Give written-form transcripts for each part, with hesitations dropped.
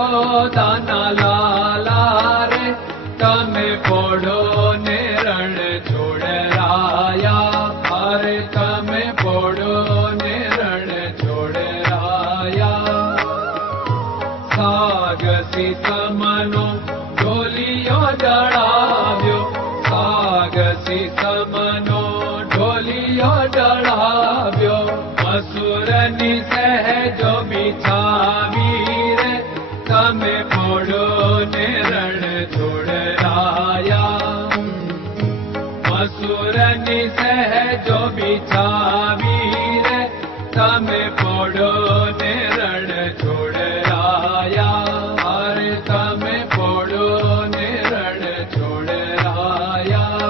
યશોદાના લાલા રે તમે પોડો ને રણ છોડરાયા. અરે તમે પોડો ને રણ છોડરાયા. સાગસી સમનો ઢોલિયો ડળાવ્યો. સાગસી સમનો ઢોલિયો ડળાવ્યો. અસુરની સહેજો બિછાવી રે તમે પોડો ને રણ છોડરાયા. અસુરની સહેજો બિછાવી રે તમે પોડો ને રણ છોડરાયા. અરે તમે પોડો ને રણ છોડરાયા.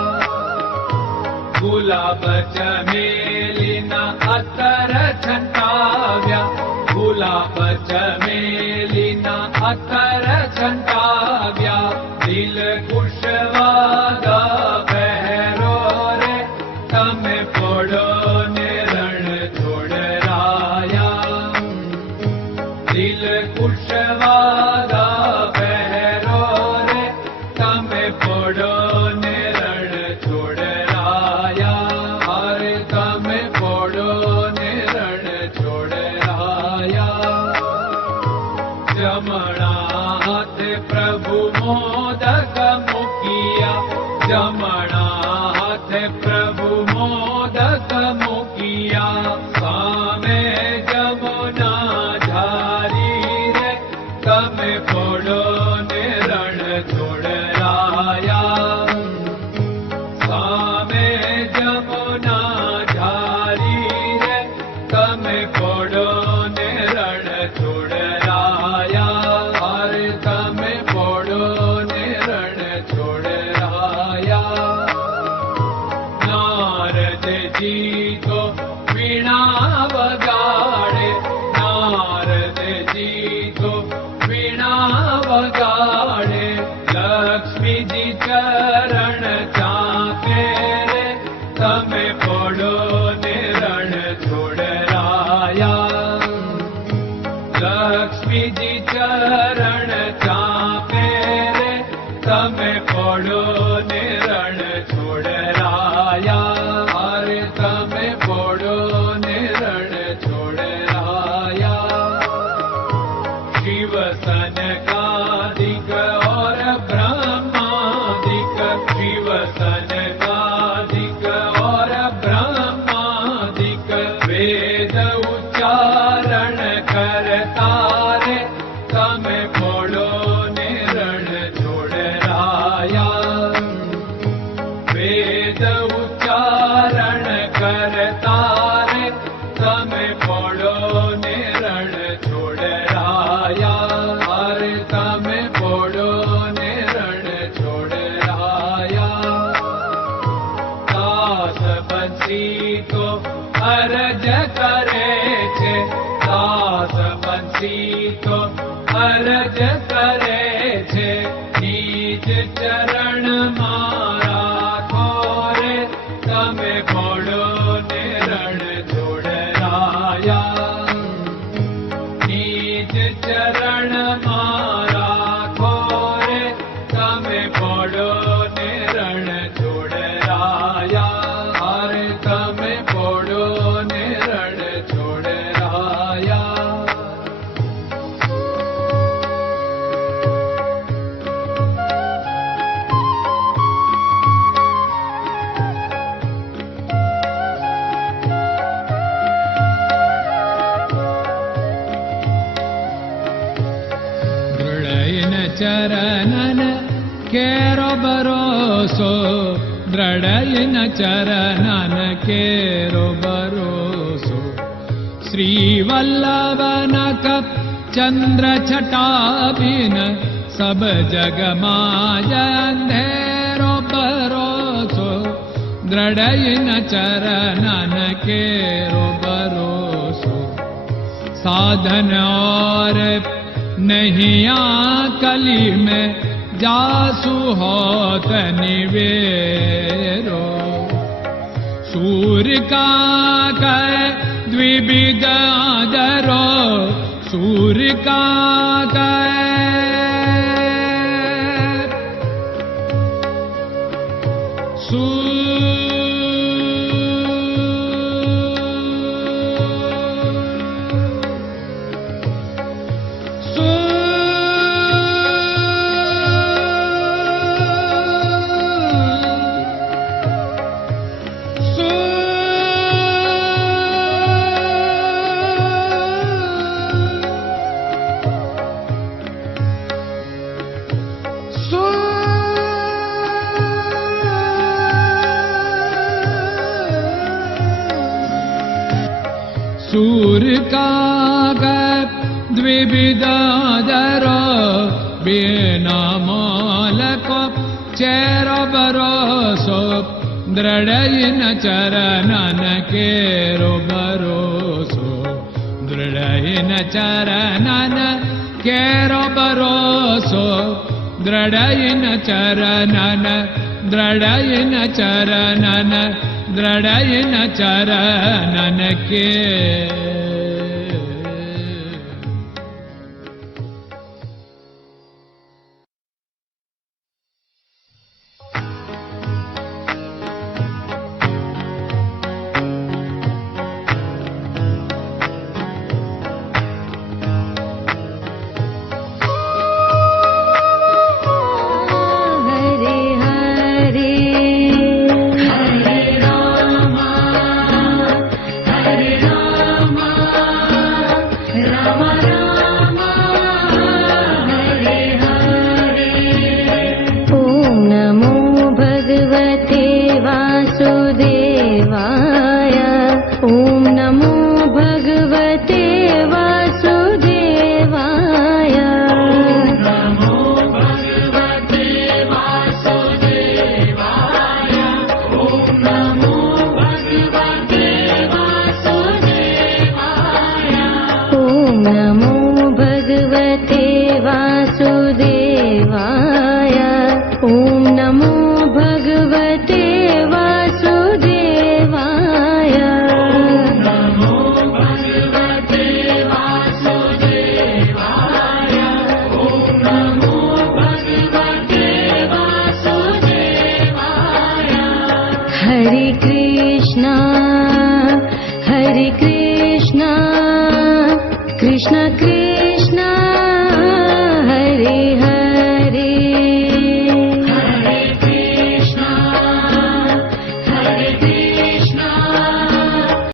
ગુલાબ ચમેલીના અત્તર છંટાવ્યા. ગુલાબ ચમેલીના અત્તર છંટાવ્યા. દિલ કુશવાદા પહેરો રે તમે પોડો ને રણ છોડરાયા. દિલ કુશવાદા પહેરો રે તમે પોડો ને રણ છોડરાયા. અરે તમે પોડો ને રણ છોડરાયા. જમણા હાથે પ્રભુ મોદક મૂકિયા. જમણા હાથે પ્રભુ મોદક મૂકિયા. સામે જમુના ઝારી રે તમે પોડો ને રણ છોડરાયા. સામે જમુના ઝારી રે તમે પોડો ને રણ છોડરાયા. અરે તમે પોડો ને રણ છોડરાયા. નારદજી તો વીણા વગાડે. નારદજી તો વીણા વગાડે. લક્ષ્મીજી ચરણ ચાપે રે તમે પોડો ને રણ છોડરાયા. લક્ષ્મીજી ચરણ ચાપે રે તમે પોડો ને રણ છોડરાયા. અરે તમે પોડો ને રણ છોડરાયા. શિવ સનકાદિક और ब्रह्मादिक. शिव सनकादिक और ब्रह्मादिक. वेद उच्चारण करता रे તમે પોડો ને રણ છોડરાયા. વેદ ઉચ્ચારણ કરતા રે તમે પોડો ને રણ છોડરાયા. અરે તમે પોડો ને રણ છોડરાયા. દાસ બંસી તો અરજ કરે છે. દાસ બંસી તો અરજ કરે છે. નીજ ચરણ મારા ખોરે તમે પોડો ને રણ છોડરાયા. નીજ ચરણ મારા ખોરે તમે પોડો ને રણ છોડરાયા. અરે તમે પોડો ને રણ છોડરાયા. ચરણન કેરો ભરોસો. દ્રઢયન ચરણન કેરો ભરોસો. શ્રી વલ્લભન કપ ચંદ્ર છટાબિન સબ જગમાં અંધેરો ભરોસો. દ્રઢયન ચરણન કેરો ભરોસો. साधन और नहीं कली में जासु होत निवेरो। सूर्य का कह द्विविध आदरो, सूर्य का कह काग द्विविधादर बिना मोलक चेर भरोसो दृढ़ चरणन केरो भरोसो दृढ़ चरणन केरो भरोसो दृढ़ चरणन दृढ़ चरणन दृढ़ चरणन के Krishna Krishna